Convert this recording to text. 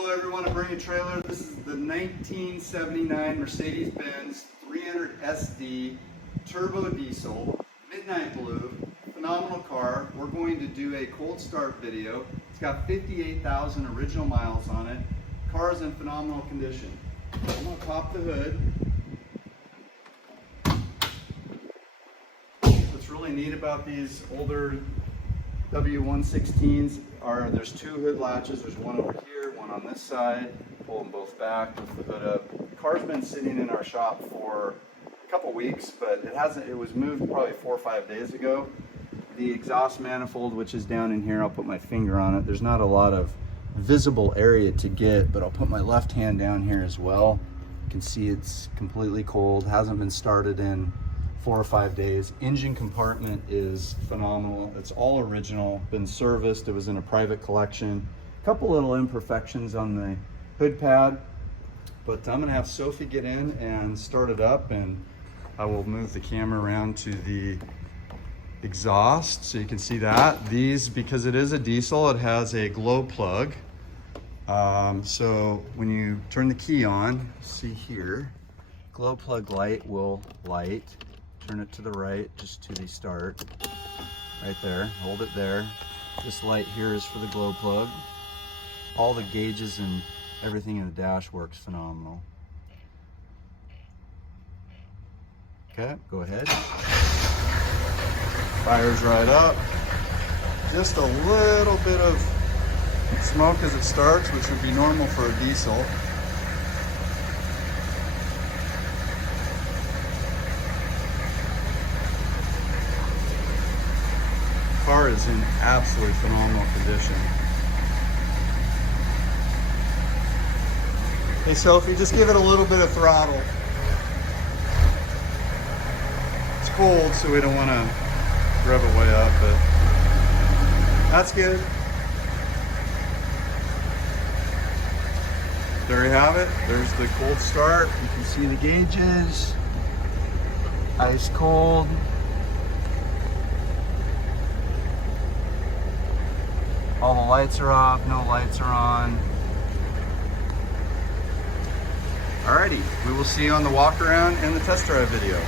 Hello everyone, I'm bringing a trailer. This is the 1979 Mercedes-Benz 300SD turbo diesel, midnight blue, phenomenal car. We're going to do a cold start video. It's got 58,000 original miles on it. Car's in phenomenal condition. I'm going to pop the hood. What's really neat about these older W116s are there's two hood latches. There's one over here, one on this side. Pull them both back, lift the hood up. The car's been sitting in our shop for a couple weeks, but it was moved probably 4 or 5 days ago. The exhaust manifold, which is down in here, I'll put my finger on it. There's not a lot of visible area to get, but I'll put my left hand down here as well. You can see it's completely cold, hasn't been started in 4 or 5 days. Engine compartment is phenomenal. It's all original, been serviced. It was in a private collection. A couple little imperfections on the hood pad, but I'm gonna have Sophie get in and start it up, and I will move the camera around to the exhaust so you can see that. These, because it is a diesel, it has a glow plug. So when you turn the key on, see here, glow plug light will light. Turn it to the right, just to the start. Right there, hold it there. This light here is for the glow plug. All the gauges and everything in the dash works phenomenal. Okay, go ahead. Fires right up. Just a little bit of smoke as it starts, which would be normal for a diesel. Car is in absolutely phenomenal condition. Hey Sophie, just give it a little bit of throttle. It's cold, so we don't want to rev it way up, but that's good. There you have it. There's the cold start. You can see the gauges. Ice cold. All the lights are off, no lights are on. Alrighty, we will see you on the walk around and the test drive video.